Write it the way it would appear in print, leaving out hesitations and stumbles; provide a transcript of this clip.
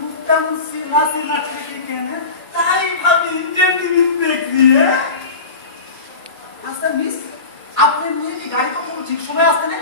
মুখটা তেমন সিনা সিনা ঠিকই কেনে তাই ভাবি যে টিভি দেখি। আচ্ছা মিস, আপনি নিয়ে কি গাড়ি কখনো ঠিক সময় আসতে না?